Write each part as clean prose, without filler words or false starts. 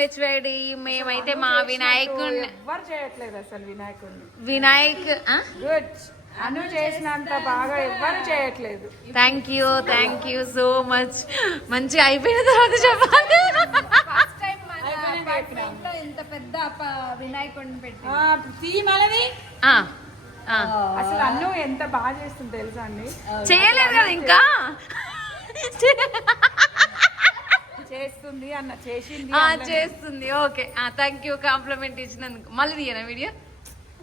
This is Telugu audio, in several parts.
హెచ్వైడి మేమైతే మా వినాయకుడిని ఎవ్వరు చేయట్లేదు అసలు వినాయకుడిని. వినాయక్ గుడ్. అను చేసినంత బాగా ఎవ్వరు చేయట్లేదు. Thank you so much. మంచిగా అయిపోయిన తర్వాత చెప్పాలి. ఇంత పెద్ద వినాయకుడిని పెట్టి అసలు అన్ను ఎంత బాగా చేస్తుంది తెలుసా అండి. చేయలేదు కదా ఇంకా చేస్తుంది అన్న చేసింది చేస్తుంది. ఓకే థ్యాంక్ యూ కాంప్లిమెంట్ ఇచ్చినందుకు. మళ్ళీ తీయనా వీడియో?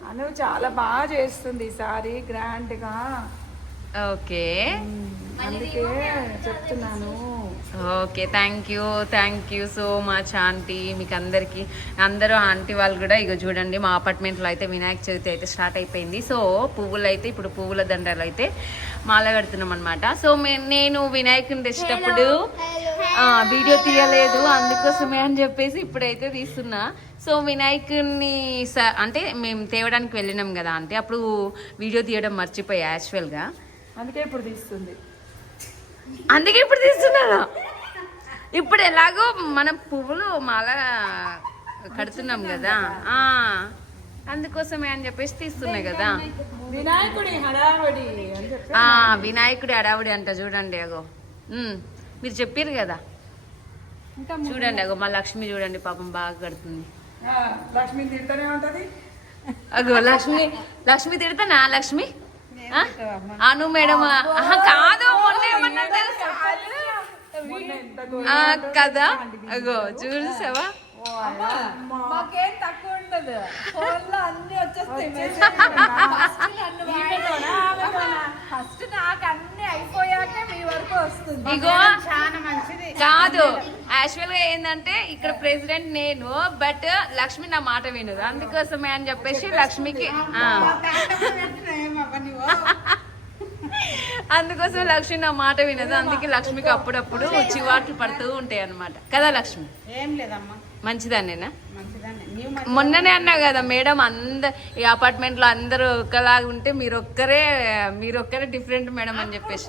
అను చాలా బాగా చేస్తుంది ఈసారి గ్రాండ్ గా. ఓకే అందుకే చెప్తున్నాను. Okay thank you so much aunty. మీకు అందరూ ఆంటీ వాళ్ళు కూడా ఇక చూడండి మా అపార్ట్మెంట్లో అయితే వినాయక చవితి అయితే స్టార్ట్ అయిపోయింది. సో పువ్వులు అయితే ఇప్పుడు పువ్వుల దండలు అయితే మాల కడుతున్నాం అనమాట. సో నేను వినాయకుని తెచ్చేటప్పుడు వీడియో తీయలేదు, అందుకోసమే అని చెప్పేసి ఇప్పుడైతే తీస్తున్నా. సో వినాయకుడిని అంటే మేము తేవడానికి వెళ్ళినాం కదా అంటే అప్పుడు వీడియో తీయడం మర్చిపోయా యాక్చువల్గా. అందుకే ఇప్పుడు తీస్తున్నాను. ఇప్పుడు ఎలాగో మనం పువ్వులు మాల కడుతున్నాం కదా అందుకోసమే అని చెప్పేసి తీస్తున్నాయి కదా. వినాయకుడి హడావడి వినాయకుడి హడావుడి అంట చూడండి. అగో మీరు చెప్పారు కదా చూడండి. అగో మా లక్ష్మి చూడండి పాపం బాగా కడుతుంది. లక్ష్మి తిడుతూనే ఉంటది. అగో లక్ష్మి తిడతానా? లక్ష్మి అను మేడం కాదు మొన్న కదా. అగో చూసావా మాకేం తక్కువ ఉండదు. ఫోన్లో అన్ని వచ్చేస్తాయి. ఫస్ట్ నాకు అన్ని అయిపోయాకే మీ వరకు వస్తుంది. ఇగో చాలా మంచిది కాదు. యాక్చువల్ గా ఏంటంటే ఇక్కడ ప్రెసిడెంట్ నేను, బట్ లక్ష్మి నా మాట వినదు. అందుకోసమే అని చెప్పేసి లక్ష్మికి అందుకోసం లక్ష్మి నా మాట వినదు. అందుకే లక్ష్మికి అప్పుడప్పుడు చివాట్లు పడుతూ ఉంటాయి అన్నమాట కదా లక్ష్మి. ఏం లేదమ్మా మంచిదాన్నేనా? మొన్ననే అన్నా కదా మేడం ఈ అపార్ట్మెంట్ లో అందరూ ఒకలాగా ఉంటే మీరొక్కరే డిఫరెంట్ మేడం అని చెప్పేసి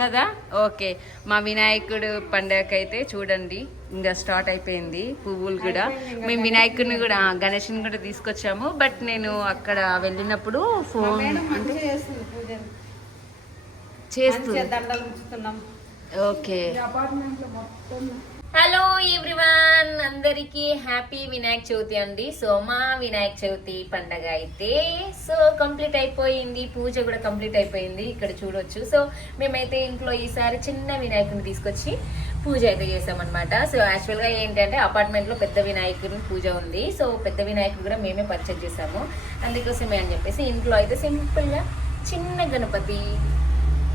కదా. ఓకే మా వినాయకుడు పండుగకైతే చూడండి ఇంకా స్టార్ట్ అయిపోయింది. పువ్వులు కూడా మేము వినాయకుడిని కూడా గణేష్ని కూడా తీసుకొచ్చాము. బట్ నేను అక్కడ వెళ్ళినప్పుడు ఫోన్ అంటే చేస్తున్నాం. ఓకే హలో ఎవ్రీవన్, అందరికీ హ్యాపీ వినాయక చవితి అండి. సో మా వినాయక చవితి పండగ అయితే కంప్లీట్ అయిపోయింది. పూజ కూడా కంప్లీట్ అయిపోయింది. ఇక్కడ చూడొచ్చు. సో మేమైతే ఇంట్లో ఈసారి చిన్న వినాయకుడిని తీసుకొచ్చి పూజ అయితే చేసామన్నమాట. సో యాక్చువల్గా ఏంటంటే అపార్ట్మెంట్లో పెద్ద వినాయకుడిని పూజ ఉంది. సో పెద్ద వినాయకుడు కూడా మేమే పర్చేజ్ చేసాము. అందుకోసమే అని చెప్పేసి ఇంట్లో అయితే సింపుల్గా చిన్న గణపతి.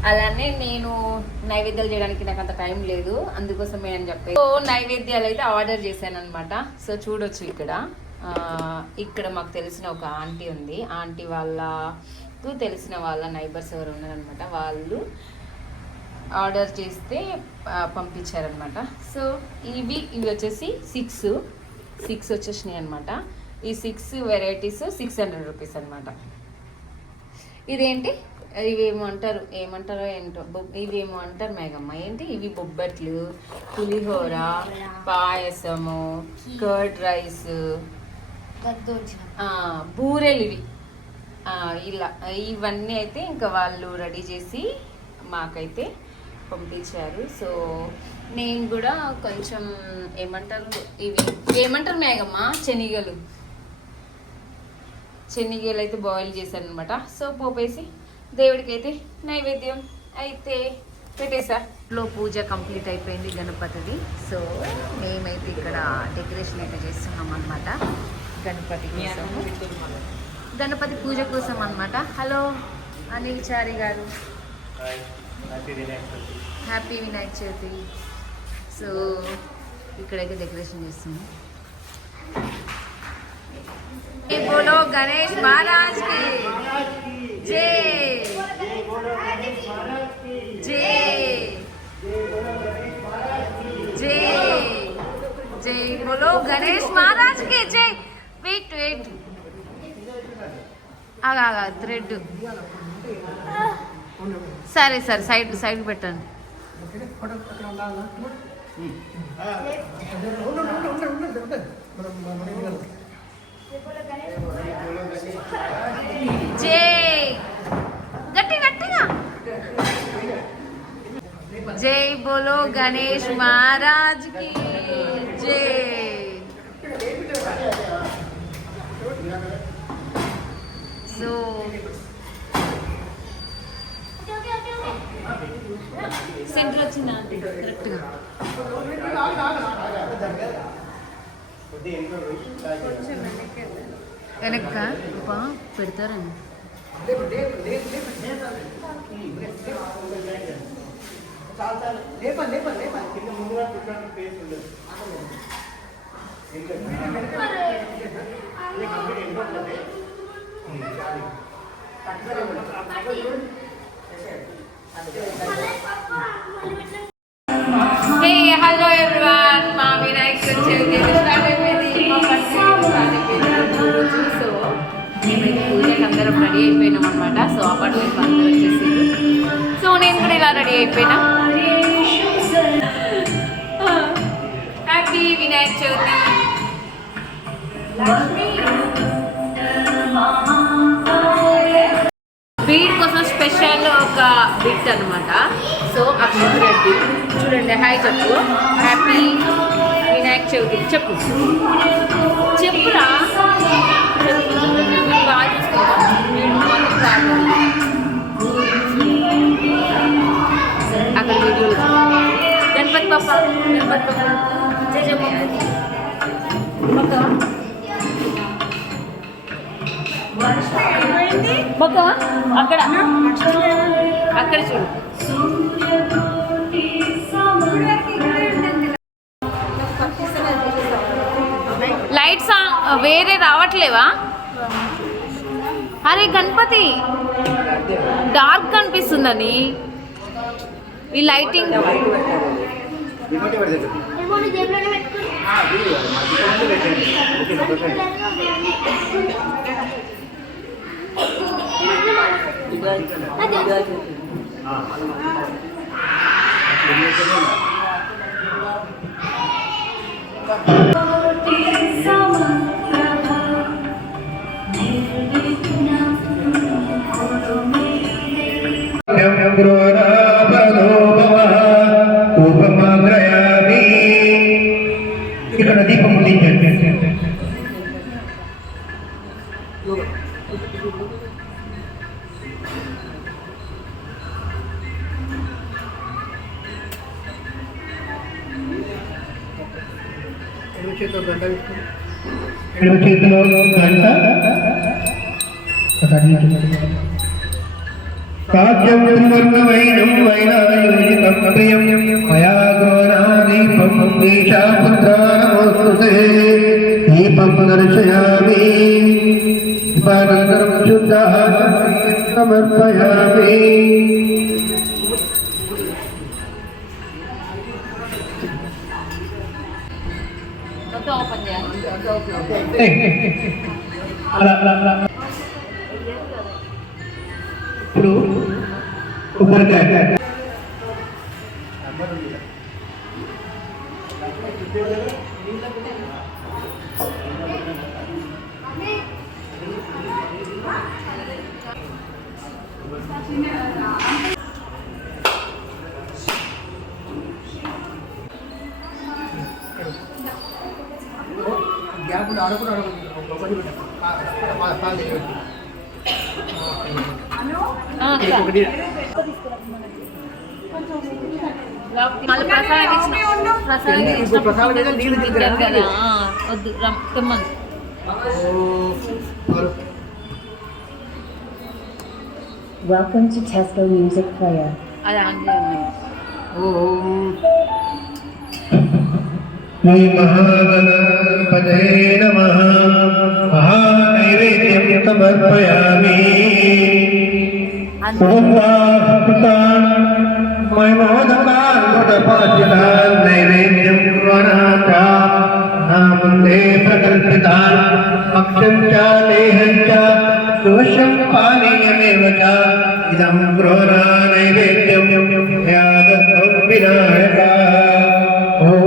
అలానే నేను నైవేద్యాలు చేయడానికి నాకు అంత టైం లేదు, అందుకోసమే అని చెప్పి నైవేద్యాలు అయితే ఆర్డర్ చేశాను అనమాట. సో చూడొచ్చు ఇక్కడ మాకు తెలిసిన ఒక ఆంటీ ఉంది. ఆంటీ వాళ్ళకు తెలిసిన వాళ్ళ నైబర్స్ ఎవరు ఉన్నారనమాట. వాళ్ళు ఆర్డర్ చేస్తే పంపించారనమాట. సో ఇవి వచ్చేసి సిక్స్ వచ్చేసినాయి అనమాట. ఈ 6 వెరైటీస్ 600 రూపీస్ అనమాట. ఇదేంటి ఏమంటారో ఏంటో ఇవేమో అంటారు మేఘమ్మ. ఏంటి ఇవి? బొబ్బట్లు, పులిహోర, పాయసము, కర్డ్ రైస్, బూరెలు ఇలా ఇవన్నీ అయితే ఇంకా వాళ్ళు రెడీ చేసి మాకైతే పంపించారు. సో నేను కూడా కొంచెం ఏమంటారు మేఘమ్మ శనగలు అయితే బాయిల్ చేశాను అనమాట. సో పోపేసి దేవుడికి అయితే నైవేద్యం అయితే పెట్టేసా. పూజ కంప్లీట్ అయిపోయింది గణపతిది. సో మేమైతే ఇక్కడ డెకరేషన్ అయితే చేస్తున్నాం అనమాట గణపతి పూజ కోసం అనమాట. హలో అనిల్ చారి గారు, హ్యాపీ వినాయక చవితి. సో ఇక్కడైతే డెకరేషన్ చేస్తున్నాం. बोलो गणेश महाराज की जय, जय जय जय। बोलो गणेश महाराज की जय. वेट आगा थ्रेड సరే సైడ్ పెట్టండి. జై గట్టి గట్టిగా జై బోలో గణేష్ మహారాజ్ కి జై. సో సెంటర్ వచ్చిందా కరెక్ట్గా వెనక్క పెడతారండి. హే హలో ఎవ్రీవన్, మా వినాయక చవితి స్టార్ట్ అయిపోయింది. మా పండుగ స్టార్ట్ అయిపోయింది. సో మేమైతే పూజకి అందరం రెడీ అయిపోయినాం అనమాట. సో అపార్ట్మెంట్ అందరూ వచ్చేసారు. సో నేను కూడా ఇలా రెడీ అయిపోయినా. హ్యాపీ వినాయక చవితి. బీడ్ కోసం స్పెషల్ ఒక బిట్ అనమాట. సో అక్షత్ రెడ్డి చూడండి, హాయ్ చెప్పు. హ్యాపీ వినాయక చవితి చెప్పు, చెప్పురా. బాగా చూసుకుంటాం అక్కడ వీడియో. గణపతి పప్ప, గణపతి పప్ప జయ పక్క అక్కడ అక్కడ చూడు. లైట్స్ వేరే రావట్లేవా? అరే గణపతి డార్క్ కనిపిస్తుందని ఈ లైటింగ్. ఇక్కడ దీపం చేతిలో గంట కావ్యం త్రివర్ణమైనం వైనాయోజితం ప్రియం మయా గోరాదీపం దీక్షాపుత్రానమోస్తుతే. దీపం దర్శయామి, దీపానంతరం శుద్ధః సమర్పయామి. ఓపెన్ చేయాలి. ఇప్పుడు కొబ్బరికాయ Welcome to Tesco Music Player. Shri మహాగణపతే నమః. మహానైవేద్యం సమర్పయామి. మయమోదకాన్ నైవేద్యం నామందే ప్రకల్పితాన్ అక్షం చ లేహం చ దోషం పానీయమేవ చ ఇదం గృహ నైవేద్యం యాదత్తం వినాయక. ఓం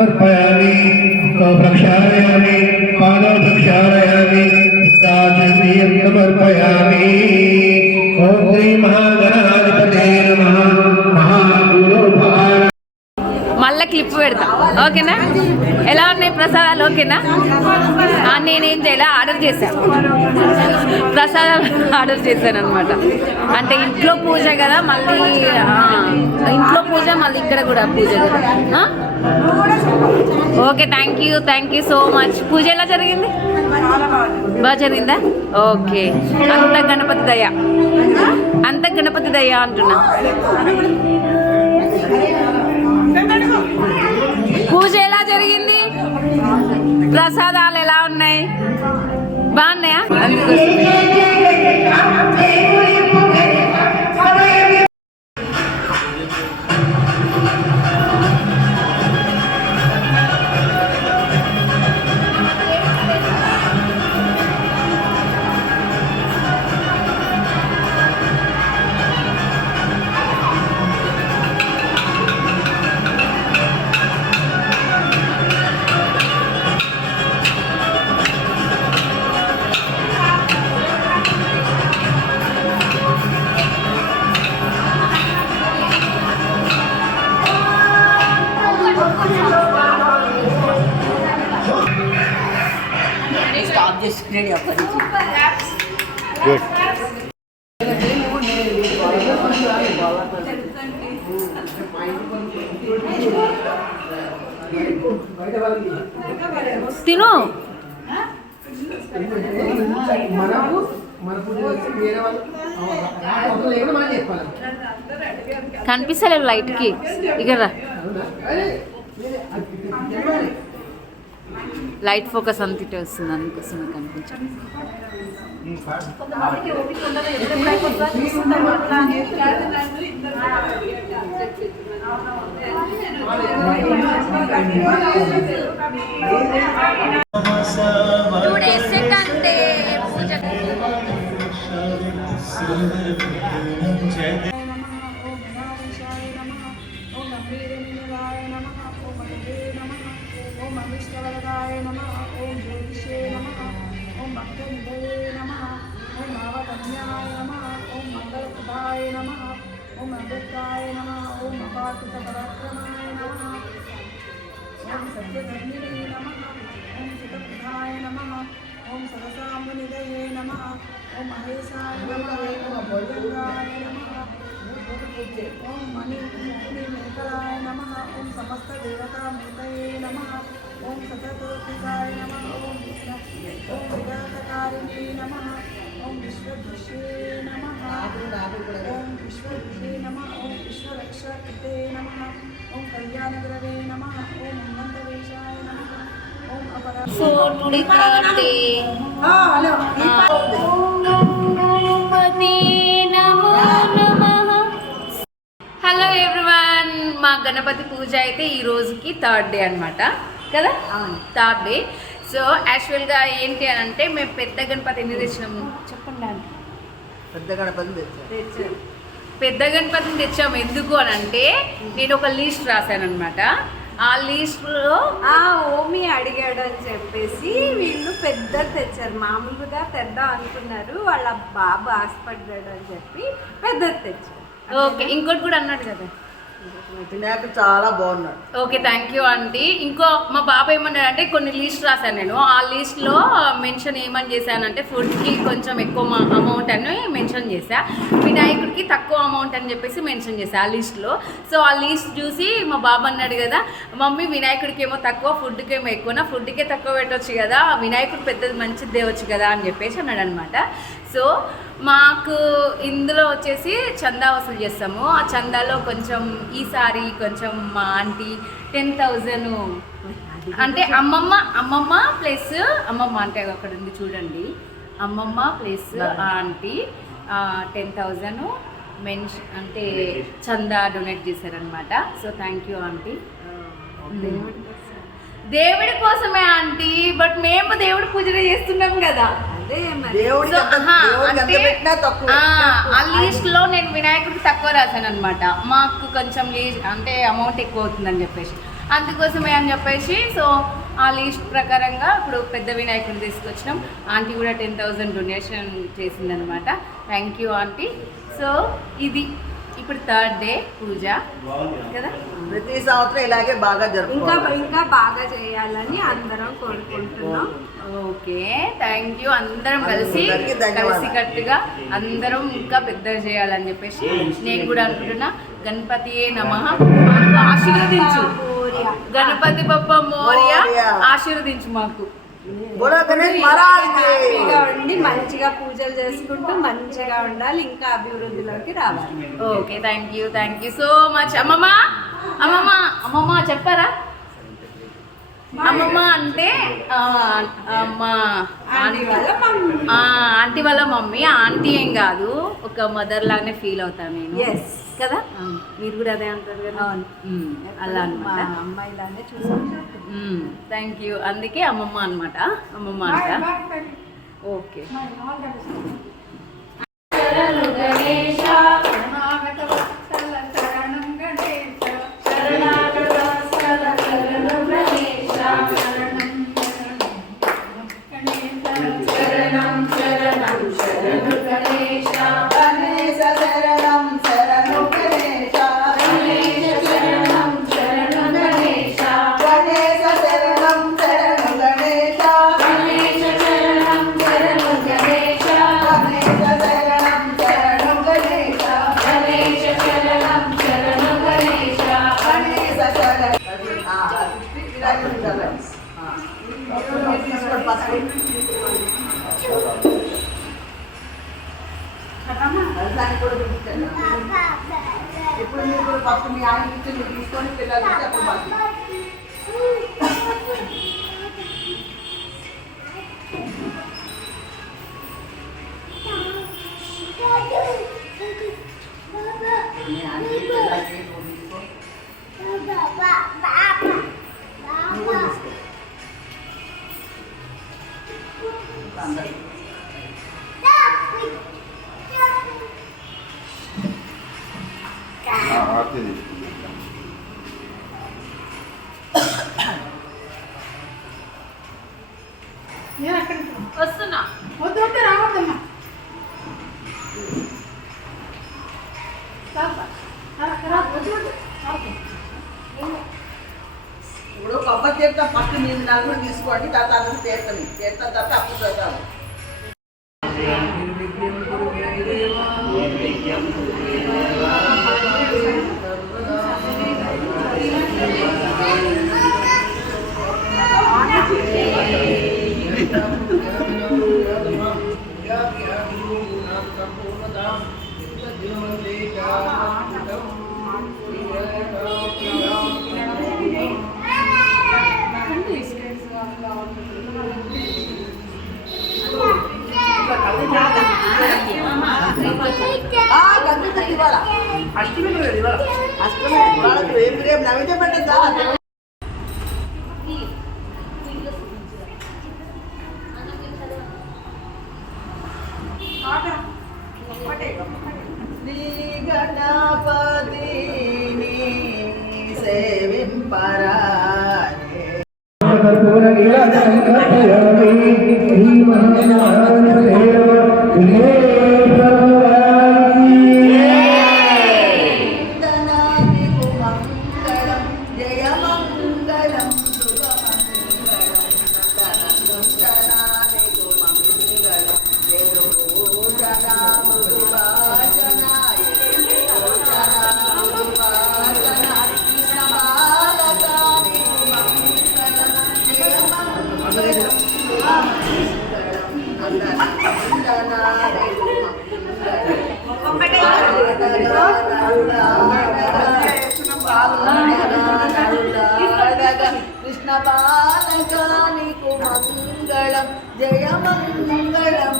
समर्पयामि प्रक्षालयामि पादौ प्रक्षालयामि दाचन्द्रियं समर्पयामि ॐ श्री महागणाधिपते नमः महागुरो भवान् మళ్ళీ క్లిప్ పెడతా ఓకేనా ఎలా ఉన్నాయి ప్రసాదాలు ఓకేనా నేనేం చేయాలి ఆర్డర్ చేశాను ప్రసాదాలు ఆర్డర్ చేశాను అనమాట అంటే ఇంట్లో పూజ కదా మళ్ళీ ఇంట్లో పూజ మళ్ళీ ఇక్కడ కూడా పూజ కదా okay thank you so much పూజ ఎలా జరిగింది బాగా జరిగిందా ఓకే అంత గణపతి దయ అంటున్నా పూజ ఎలా జరిగింది ప్రసాదాలు ఎలా ఉన్నాయి బాగున్నాయా తిను కనిపిస్తలేవు లైట్కి ఇక్కడ లైట్ ఫోకస్ అంత ఇటే వస్తుంది అందుకోసం కనిపించండి विष्णुवरदाय नमः ओम ज्योतिषे नमः ओम भक्तनिधये नमः ओम भावकन्याय नमः ओम मंगलप्रदाय नमः ओम अमृताय नमः ओम अपाकृतपराक्रमाय नमः ओम सत्यधर्मिणे नमः ओम चितप्रदाय नमः ओम सरसाम्बनिधये नमः ओम महेशाय नमः ओम भोजंगाय नमः ओम मणिमेखलाय नमः ओम समस्त देवता मूर्तये नमः ओम सततोपिकाय नमः ओम विघातकारिणे नमः ओम विश्वदृशे नमः ओम विश्वदृशे नमः ओम विश्वरक्षकृते नमः ओम कल्याणगुरवे नमः ओम अनन्तवेशाय नमः ओम अपरा so today Thursday hello everyone మా గణపతి పూజ అయితే ఈ రోజుకి థర్డ్ డే అనమాట కదా థర్డ్ డే సో యాక్చువల్గా ఏంటి అని అంటే మేము పెద్ద గణపతి ఎన్ని తెచ్చినాము చెప్పండి అంటే పెద్ద గణపతిని తెచ్చాము ఎందుకు అని అంటే నేను ఒక లిస్ట్ రాశాను అనమాట ఆ లిస్ట్లో ఓమి అడిగాడు అని చెప్పేసి వీళ్ళు పెద్ద తెచ్చారు మామూలుగా పెద్ద అనుకున్నారు వాళ్ళ బాబు ఆశపడ్డాడు అని చెప్పి పెద్దది తెచ్చారు ఓకే ఇంకోటి కూడా అన్నాడు కదా వినాయకుడు చాలా బాగున్నాడు ఓకే థ్యాంక్ యూ ఆంటీ ఇంకో మా బాబా ఏమన్నాడు అంటే కొన్ని లిస్ట్ రాశాను నేను ఆ లిస్ట్లో మెన్షన్ ఏమని చేశానంటే ఫుడ్కి కొంచెం ఎక్కువ అమౌంట్ అని మెన్షన్ చేశా వినాయకుడికి తక్కువ అమౌంట్ అని చెప్పేసి మెన్షన్ చేశా ఆ లిస్ట్లో సో ఆ లిస్ట్ చూసి మా బాబు అన్నాడు కదా మమ్మీ వినాయకుడికి ఏమో తక్కువ ఫుడ్కి ఏమో ఎక్కువ ఫుడ్కే తక్కువ పెట్టవచ్చు కదా వినాయకుడు పెద్దది మంచిది తేవచ్చు కదా అని చెప్పేసి అన్నాడు అనమాట సో మాకు ఇందులో వచ్చేసి చందా వసూలు చేస్తాము ఆ చందాలో కొంచెం ఈసారి కొంచెం మా ఆంటీ 10,000 అంటే అమ్మమ్మ ప్లస్ అమ్మమ్మ అంటే అక్కడ ఉంది చూడండి అమ్మమ్మ ప్లస్ ఆంటీ 10,000 అంటే చందా డొనేట్ చేశారనమాట సో థ్యాంక్ యూ ఆంటీ దేవుడి కోసమే ఆంటీ బట్ మేము దేవుడి పూజనే చేస్తున్నాం కదా ఆ లిస్ట్ లో నేను వినాయకుడికి తక్కువ రాశాను అనమాట మాకు కొంచెం అంటే అమౌంట్ ఎక్కువ అవుతుందని చెప్పేసి అందుకోసమే అని చెప్పేసి సో ఆ లిస్ట్ ప్రకారంగా ఇప్పుడు పెద్ద వినాయకుడిని తీసుకొచ్చినాం. ఆంటీ కూడా 10,000 డొనేషన్ చేసిందనమాట. Thank you aunty. సో ఇది ఇప్పుడు 3rd డే పూజ కదా. ప్రతి సంవత్సరం ఇలాగే బాగా ఇంకా జరుపుకోవాలి. ఇంకా బాగా చేయాలని అందరం కోరుకుంటున్నాం. Okay, thank you. అందరం కలిసి అందరికీ ధన్యవాదాలు. కలిసికట్టుగా అందరం ఇంకా పెద్దగా చేయాలని చెప్పేసి నేను కూడా అనుకుంటున్నా. గణపతియే నమః. మాకు ఆశీర్వదించు గణపతి బప్ప మోరియా, ఆశీర్వదించు మాకు. బోలో గణేష్ మహారాజ్ కి. హ్యాపీగా ఉండి మంచిగా పూజలు చేసుకుంటూ మంచిగా ఉండాలి, ఇంకా అభివృద్ధిలోకి రావాలి. Okay, thank you so much. అమ్మమ్మ అమ్మమ్మ అమ్మమ్మ చెప్పారా? అమ్మమ్మ అంటే మా ఆంటీ వాళ్ళ మమ్మీ. ఆంటీ ఏం కాదు, ఒక మదర్ లాగానే ఫీల్ అవుతాను నేను కదా. మీరు కూడా అదే అంటారు కదా. అలా అనమాట, అమ్మాయిలానే చూసాను. Thank you. అందుకే అమ్మమ్మ అనమాట, అమ్మమ్మ అంట. ఓకే. ఇప్పుడు మీరు ఫస్ట్ మీ ఆయన ఇచ్చి మీరు తీసుకొని పిల్లలు ఇస్తే అప్పుడు బాగా. వస్తున్నా. రావద్దమ్మా. ఇప్పుడు కొబ్బరి తీర్థం ఫస్ట్ మీరు నలుగురు తీసుకోండి, తర్వాత అందరూ తీర్థం తర్వాత అప్పుడు పెట్టాలి. అష్టమి వాళ్ళకి రేపు నైవేద్యం పెట్టద్దా? శ్రీ గణపతిని సేవింపరా కృష్ణ బాలకానికు మంగళం జయ మంగళం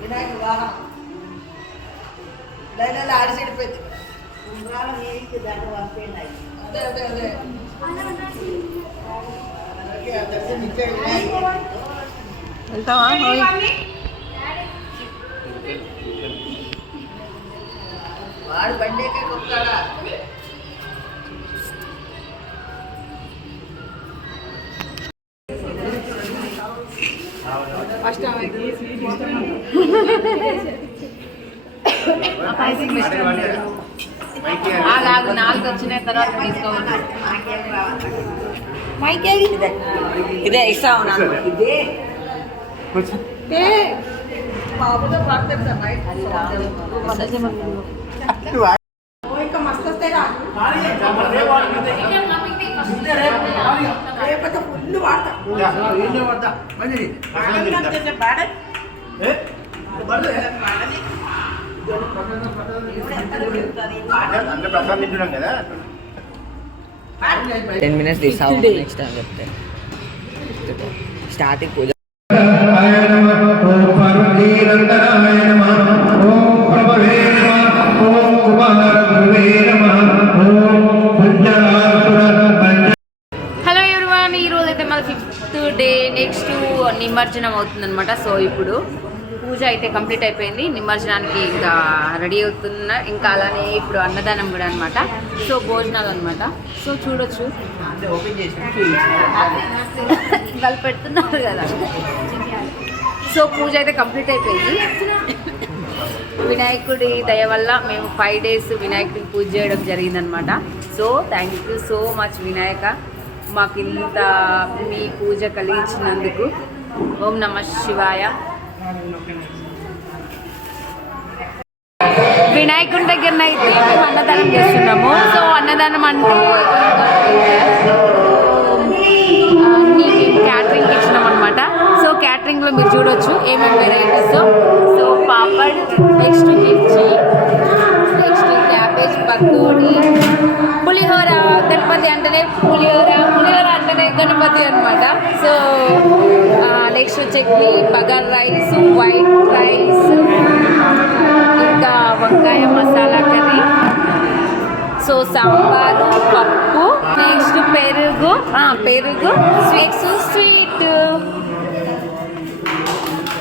వినాయక వాహనం ఆడిసిడిపోయింది. వెళ్తావా వాడు బండేకే కొత్తాడా ఫస్ట్ అలాగ 4 వచ్చిన తర్వాత తీసుకోవాలి. ఇదే ఇస్తా ఉన్నాను ఇదే బాబుతో మాట్లాడతాను ఇంకా మస్తు వస్తాయి రా రేపటి ఫుల్ వాడతా టెన్ మినిట్స్ తీసావు నెక్స్ట్ అని చెప్తే స్టార్టింగ్ పూజ ఓం పార్వతీనందనాయ నమః ఓం ప్రభవే నమః ఓం కుమారగురువే నమః ఓం పంచరాసుర పంచ. హలో ఎవ్రీవన్, ఈరోజు అయితే మన 5th డే. నెక్స్ట్ నిమజ్జనం అవుతుందన్నమాట. సో ఇప్పుడు పూజ అయితే కంప్లీట్ అయిపోయింది, నిమజ్జనానికి ఇంకా రెడీ అవుతున్నా. ఇంకా అలానే ఇప్పుడు అన్నదానం కూడా అనమాట. సో భోజనాలు అనమాట. సో చూడొచ్చు వాళ్ళు పెడుతున్నారు కదా. సో పూజ అయితే కంప్లీట్ అయిపోయింది. వినాయకుడి దయ వల్ల మేము 5 days వినాయకుడికి పూజ చేయడం జరిగిందనమాట. So thank you so much Vinayaka, మాకు ఇంత మీ పూజ కలిగించినందుకు. ఓం నమః శివాయ. వినాయకుడి దగ్గర అయితే మేము అన్నదానం చేస్తున్నాము. సో అన్నదానం అంటే అన్నీ మేము క్యాటరింగ్కి ఇచ్చినాం అనమాట. సో క్యాటరింగ్లో మీరు చూడొచ్చు ఏమేమి varieties. So papad, next mirchi, next cabbage pakodi, pulihora. Ganapati అంటేనే పులిహోర, పులిహోర అంటేనే గణపతి అనమాట. So next chutney, bagar rice, white rice, ఇంకా వంకాయ మసాలా కర్రీ, సో సాంబారు, పప్పు, నెక్స్ట్ పెరుగు, స్వీట్.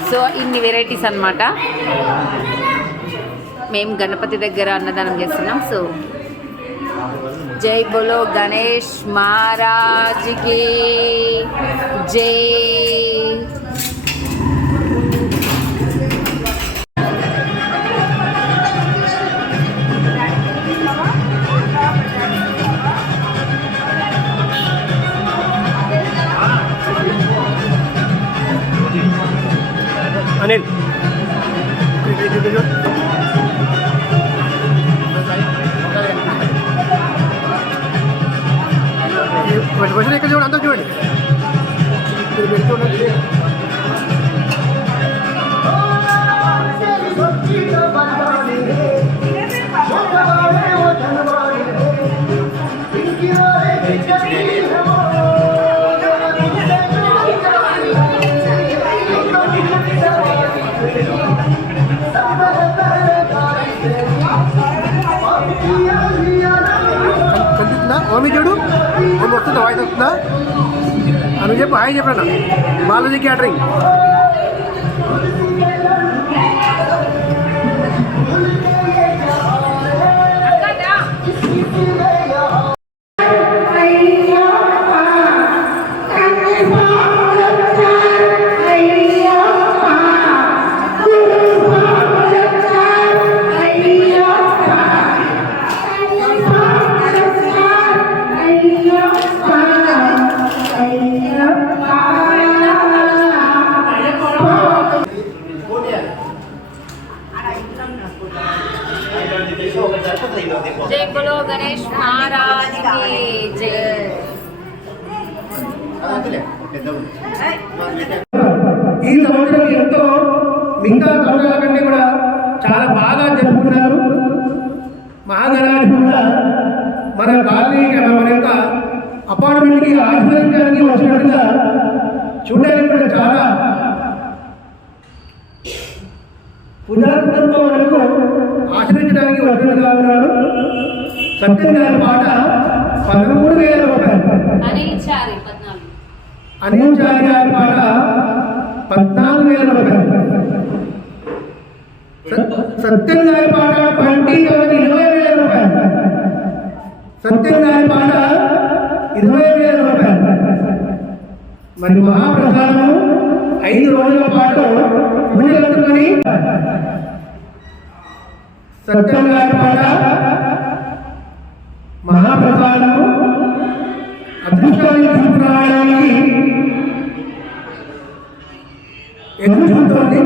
సో ఇన్ని వెరైటీస్ అన్నమాట. మేము గణపతి దగ్గర అన్నదానం చేస్తున్నాం. సో జై బోలో గణేష్ మహారాజ్కి జై. అనిల్ వచ్చిన ఇక్కడ చూడండి, అందరూ చూడండి. కనిపిస్తుందా? ఓమి చూడు, ఓమి వస్తుందా? వాయిస్ వస్తుందా? అని చెప్పు, హాయ్ చెప్పండి. బాలాజీ క్యాటరింగ్. జై బోలో గణేష్ మహారాజ్ కి జై. ఈ సంవత్సరం ఎంతో మిగతా సంవత్సరాల కంటే కూడా చాలా బాగా జరుపుకున్నారు. మహాగణాధిపతి కూడా మన కాలనీకి, మన యొక్క అపార్ట్మెంట్కి ఆశీర్వదించడానికి వచ్చినట్టుగా చూడడానికి కూడా చాలా పూజారితో మనకు ఆశ్రయించడానికి వచ్చినట్టుగా ఉన్నారు. సత్యం గారి పాట 13,000 రూపాయలు. అనిల్ చారి 14. అనిల్ చారి గారి పాట 14,000 రూపాయలు. సత్యం గారి పాట 20,000 రూపాయలు. సత్యం గారి పాట 20,000 రూపాయలు. మరి మహాప్రసాదము 5 రోజుల పాటు ముందుకెళ్తున్నది. సత్యం గారి పాట మహాప్రసాదము అదృష్టాన్ని తీసుకురావడానికి ఎదురు చూస్తుంది.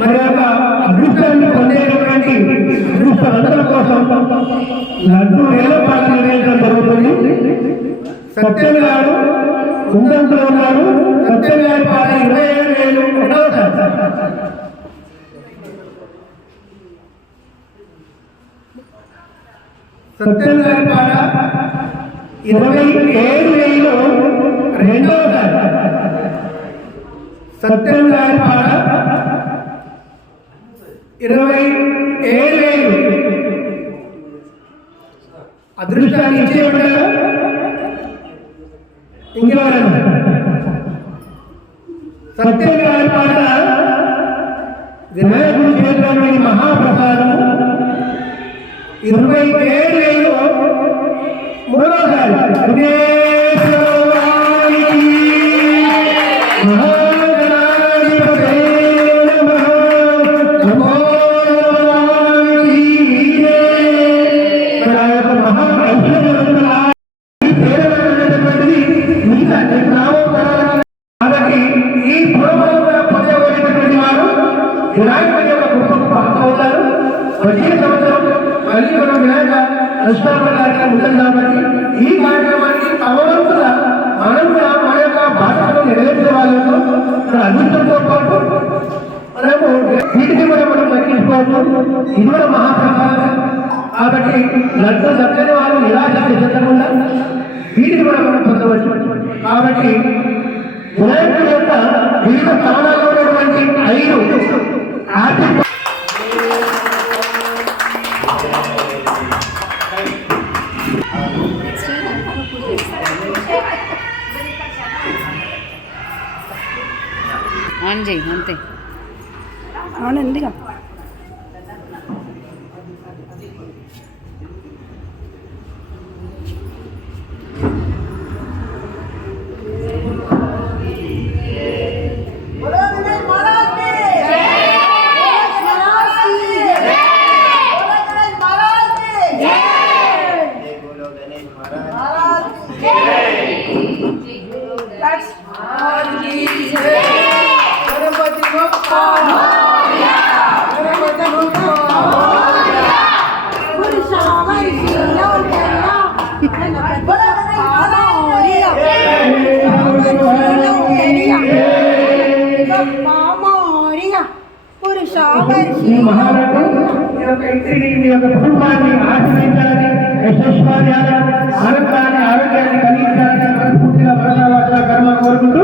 మరి యొక్క అదృష్టాన్ని పొందేటువంటి అదృష్టవంతుల కోసం లడ్డు వేల పాట నిర్వహించడం జరుగుతుంది. సత్యం గారు కుందంలో ఉన్నారు. సత్యం గారి పాట 27,000 ఒకటోసారి. సత్యం గారి పాట 27,000 రెండవసారి. సత్యం గారి పాట 27,000 అదృష్టాన్ని ఇచ్చేయమంటారా ఇంకెవరైనా? సత్యం గారి పాట వినాయకుడి క్షేత్రంలోని మహాప్రసాదము 27,000 మూడోసారి. కాబట్టి ఈ పురోగతి పొందబోయేటువంటి వారు వినాయకుడి యొక్క కృపకు పాత్రవుతారు. వచ్చే సంవత్సరం మళ్ళీ మనం వినాయక అనుష్ఠానాన్ని ఉంటుంది. కాబట్టి ఈ కార్యక్రమాన్ని తమవంతుగా మనం కూడా మన యొక్క భాషలో నెరవేర్చే వాళ్ళతో అదృష్టంతో పాటు మనము వీటిని కూడా మనం దక్కించుకోవచ్చు. ఇది కూడా మహాప్రసాదం. కాబట్టి లడ్డు దక్కని వాళ్ళు నిరాశ చెందకుండా వీటిని కూడా మనం పొందవచ్చు. కాబట్టి వినాయకుడి యొక్క వివిధ స్థానాల్లో ఉన్నటువంటి 5 ఆర్థిక ఆన్ చేయి అంతే. అవునందిగా ఈ మహారాజు ఈ యొక్క ఇంటిని మీ యొక్క కుటుంబాన్ని ఆశీర్వదించాలని, యశస్వార్యాన్ని, ఆనందాన్ని, ఆరోగ్యాన్ని కలిగించాలని మనస్ఫూర్తిగా భగవాన్ కర్మ కోరుకుంటూ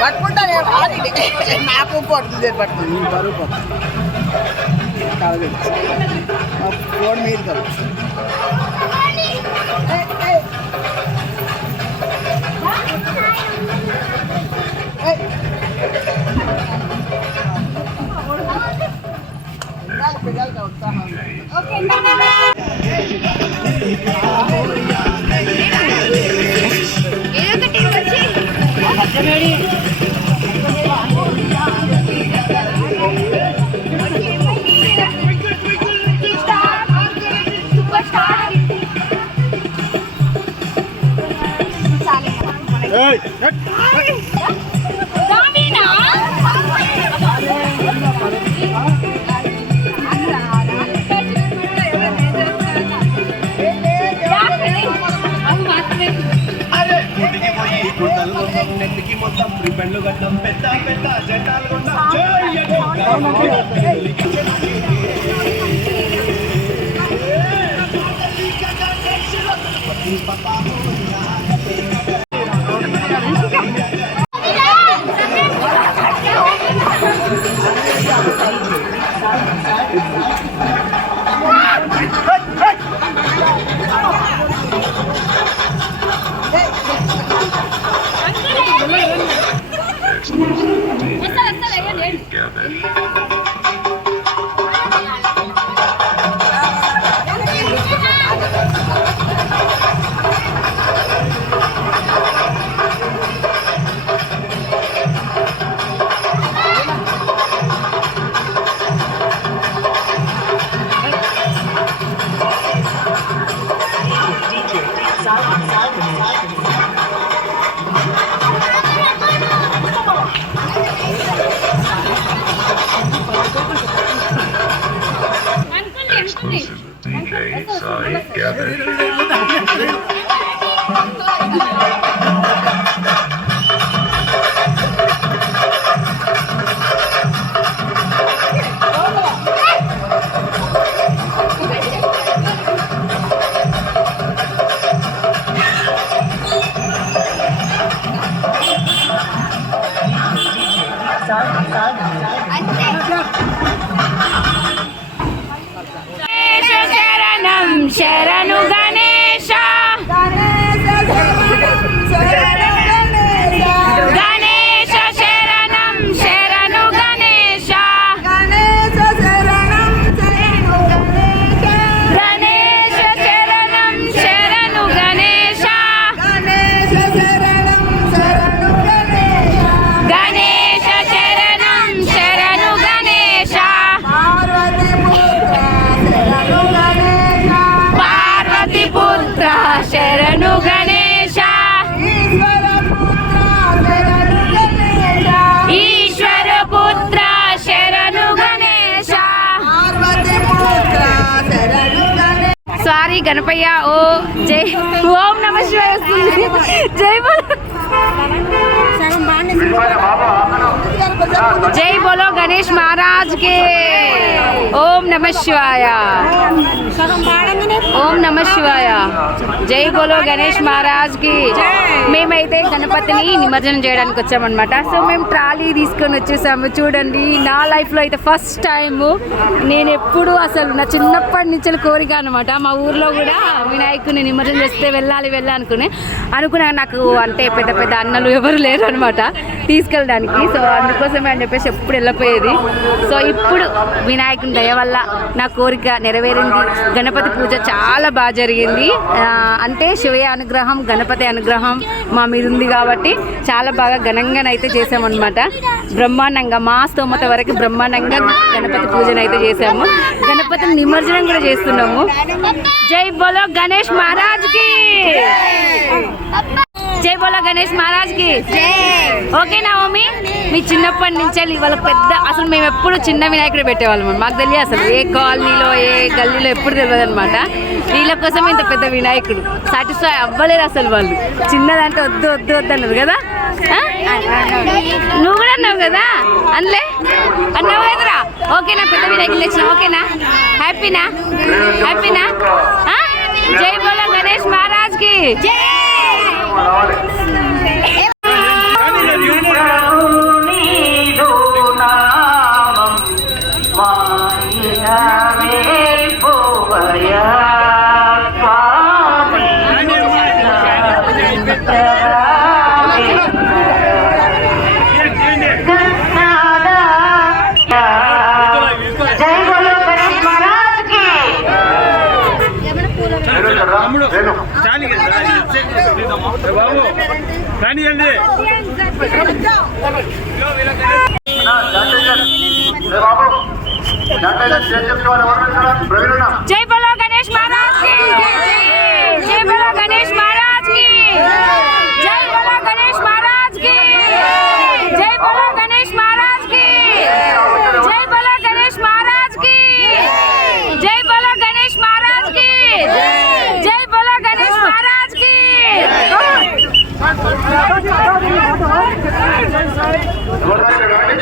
పట్టుకుంటా నాకు పడుతుంది పట్టుకుంది బరువు పోతుంది కాదు ఫోన్ మీద కాదు పిల్లలకి ఉత్సాహం నెత్తికి మొత్తం రిపెండ్లు కట్టం పెద్ద పెద్ద జెండాలు శరణు గణేశ గణేశ శరణం శరణు గణేశ గణేశ శరణం శరణు గణేశ గణేశ శరణం శరణు గణేశ పార్వతీపుత్ర శరణు గణేశ ఈశ్వర పుత్ర శరణు గణేశ సారీ గణపయ్య ఓ జై ఓం నమ శివాయ వస్తుంది జై జై బోలో గణేష్ మహారాజ్ కే ఓం నమ శివాయ ఓం నమ శివాయ జై బోలో గణేష్ మహారాజ్ కి మేమైతే గణపతిని నిమజ్జనం చేయడానికి వచ్చామన్నమాట. సో మేము ట్రాలీ తీసుకొని వచ్చేసాము. చూడండి నా లైఫ్లో అయితే ఫస్ట్ టైము. నేను ఎప్పుడు అసలు నా చిన్నప్పటి నుంచి కోరిక అనమాట మా ఊర్లో కూడా వినాయకుని నిమజ్జనం చేస్తే వెళ్ళాలి అనుకున్నా. నాకు అంటే పెద్ద పెద్ద అన్నలు ఎవరు లేరు అనమాట తీసుకెళ్ళడానికి. సో అందుకోసమే అని చెప్పేసి ఎప్పుడు వెళ్ళిపోయేది. సో ఇప్పుడు వినాయకుని దయ వల్ల నా కోరిక నెరవేరింది. గణపతి పూజ చాలా బాగా జరిగింది. అంటే శివయ్య అనుగ్రహం గణపతి అనుగ్రహం మా మీద ఉంది కాబట్టి చాలా బాగా ఘనంగానైతే చేసామన్నమాట. బ్రహ్మాండంగా మా స్తోమత వరకు బ్రహ్మాండంగా గణపతి పూజనైతే చేసాము. గణపతిని నిమజ్జనం కూడా చేస్తున్నాము. జై బోలో గణేష్ మహారాజ్ కి జై బోలో గణేష్ మహారాజ్ కి ఓకేనా మమ్మీ? మీ చిన్నప్పటి నుంచి ఇవాళ పెద్ద అసలు మేము ఎప్పుడు చిన్న వినాయకుడు పెట్టేవాళ్ళం. మాకు తెలియదు అసలు ఏ కాలనీలో ఏ గల్లీలో ఎప్పుడు తెలియదు అనమాట. వీళ్ళ కోసం ఇంత పెద్ద వినాయకుడు సాటిస్ఫై అవ్వలేదు అసలు. వాళ్ళు చిన్నదంటే వద్దు వద్దు వద్దు అన్నారు కదా. నువ్వు కూడా అన్నావు కదా అందులే అన్నావు కదరా. ఓకేనా పెద్ద వినాయకుడు తెచ్చిన ఓకేనా? హ్యాపీనా? జై బోలో గణేష్ మహారాజ్ కి బాబు కానివ్వండి. జై బలో గణేష్ మహారాజ్ కి జై బలో గణేష్ మహారాజ్ కి జై బలో గణేష్ మహారాజ్ కి జై బలో గణేష్ మహారాజ్ కి జై బలో గణేష్ మహారాజ్ కి జై బలో గణేష్ మహారాజ్ కి జై బలో గణేష్ మహారాజ్ కి గోదావరి